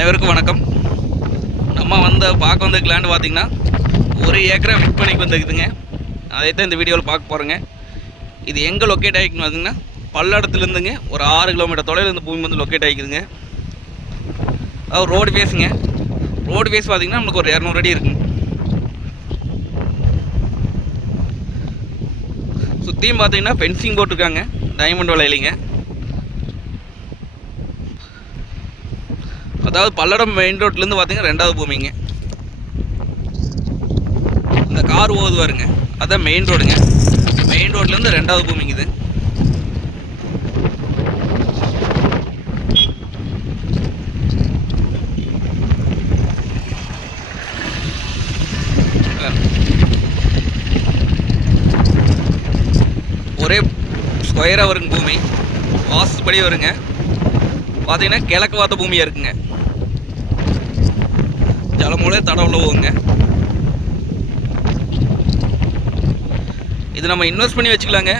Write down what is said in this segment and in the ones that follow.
அனைவருக்கும் வணக்கம். நம்ம பார்க்க வந்த லேண்ட் பார்த்திங்கன்னா 1 ஏக்கரை விற்பனைக்கு வந்துருக்குதுங்க. அதை தான் இந்த வீடியோவில் பார்க்க போகிறோங்க. இது எங்கே லொக்கேட் ஆகிக்குன்னு பார்த்திங்கன்னா பல்லடத்துலேருந்துங்க ஒரு 6 கிலோமீட்டர் தொலைவில் இந்த பூமி வந்து லொக்கேட் ஆகிக்குதுங்க. அதாவது ரோடு ஃபேஸுங்க. ரோடு ஃபேஸ் பார்த்திங்கன்னா நம்மளுக்கு ஒரு 200 அடி இருக்குங்க. சுற்றியும் பார்த்திங்கன்னா ஃபென்சிங் போட்டிருக்காங்க, டைமண்ட் வலையிலிங்க. அதாவது பல்லடம் மெயின் ரோட்லேருந்து பார்த்தீங்கன்னா 2வது பூமிங்க. இந்த கார் ஓது வருங்க, அதான் மெயின் ரோடுங்க. மெயின் ரோட்லேருந்து 2வது பூமிங்க இது. ஒரே ஸ்கொயராக வருங்க பூமி, வாஸ்துபடி வருங்க. பார்த்தீங்கன்னா கிழக்கு பார்த்த பூமியாக இருக்குங்க. ஜலமூலே தடவுல போகுங்க. இது நம்ம இன்வெஸ்ட் பண்ணி வச்சுக்கலாங்க,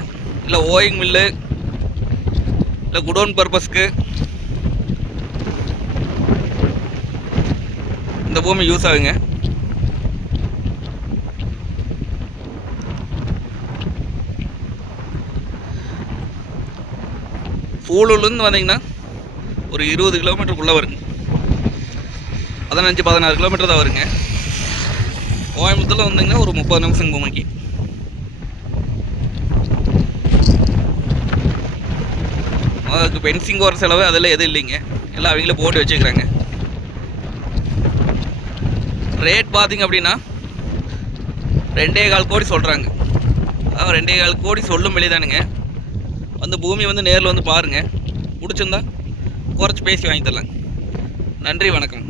இல்லை ஓயிங் மில்லு, இல்லை குடோன் பர்பஸ்க்கு இந்த பூமி யூஸ் ஆகுங்க. சூலூர்லேருந்து வந்தீங்கன்னா ஒரு 20 கிலோமீட்டருக்குள்ளே வருங்க. 15-16 கிலோமீட்டர் தான் வருங்க. கோயம்புத்தூரில் வந்தீங்கன்னா ஒரு 30 நிமிஷம் பூமிக்கு. அதுக்கு பென்சிங் வர செலவு அதெல்லாம் எதுவும் இல்லைங்க, எல்லாம் அவங்களே போட்டு வச்சுக்கிறாங்க. ரேட் பார்த்திங்க அப்படின்னா 2.25 கோடி சொல்கிறாங்க. 2.25 கோடி சொல்லும் வெளிதானுங்க. பூமி நேரில் வந்து பாருங்கள், பிடிச்சிருந்தா குறைச்சி பேசி வாங்கி தரலாங்க. நன்றி, வணக்கம்.